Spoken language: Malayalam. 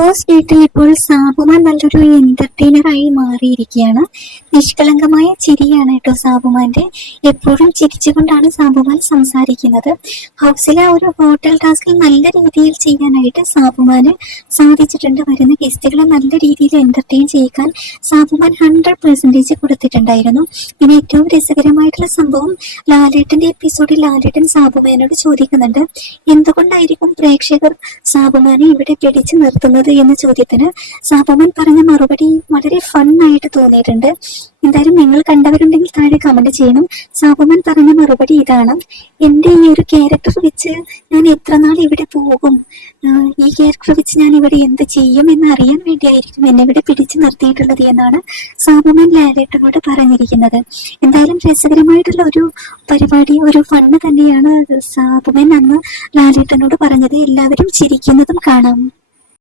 ബോസ് വീട്ടിൽ ഇപ്പോൾ സാബുമാൻ നല്ലൊരു എന്റർടൈനറായി മാറിയിരിക്കുകയാണ്. നിഷ്കളങ്കമായ ചിരിയാണ് കേട്ടോ സാബുമാന്റെ എപ്പോഴും ചിരിച്ചുകൊണ്ടാണ് സാബുമാൻ സംസാരിക്കുന്നത്. ഹൗസിലെ ഒരു ഹോട്ടൽ ടാസ്കിൽ നല്ല രീതിയിൽ ചെയ്യാനായിട്ട് സാബുമാന് സാധിച്ചിട്ടുണ്ട്. വരുന്ന ഗസ്റ്റുകളെ നല്ല രീതിയിൽ എന്റർടൈൻ ചെയ്യിക്കാൻ സാബുമാൻ ഹൺഡ്രഡ് പെർസെന്റേജ് കൊടുത്തിട്ടുണ്ടായിരുന്നു. പിന്നെ ഏറ്റവും രസകരമായിട്ടുള്ള സംഭവം ലാലേട്ടന്റെ എപ്പിസോഡിൽ ലാലേട്ടൻ സാബുമാനോട് ചോദിക്കുന്നുണ്ട്. എന്തുകൊണ്ടായിരിക്കും പ്രേക്ഷകർ സാബുമാനെ ഇവിടെ പിടിച്ചു നിർത്തുന്നത് എന്ന ചോദ്യത്തിന് സാബുമാൻ പറഞ്ഞ മറുപടി വളരെ ഫൺ ആയിട്ട് തോന്നിയിട്ടുണ്ട്. എന്തായാലും നിങ്ങൾ കണ്ടവരുണ്ടെങ്കിൽ താഴെ കമന്റ് ചെയ്യണം. സാബുമാൻ പറഞ്ഞ മറുപടി ഇതാണ്. എന്റെ ഈ ഒരു ക്യാരക്ടർ വെച്ച് ഞാൻ എത്ര നാൾ ഇവിടെ പോകും? ഈ ക്യാരക്ടർ വെച്ച് ഞാൻ ഇവിടെ എന്ത് ചെയ്യും എന്ന് അറിയാൻ വേണ്ടിയായിരിക്കും എന്നെ ഇവിടെ പിടിച്ചു നിർത്തിയിട്ടുള്ളത് എന്നാണ് സാബുമാൻ ലാലേട്ടനോട് പറഞ്ഞിരിക്കുന്നത്. എന്തായാലും രസകരമായിട്ടുള്ള ഒരു പരിപാടി ഒരു ഫണ്ണ് തന്നെയാണ് സാബുമാൻ അന്ന് ലാലേട്ടനോട് പറഞ്ഞത്. എല്ലാവരും ചിരിക്കുന്നതും കാണാം.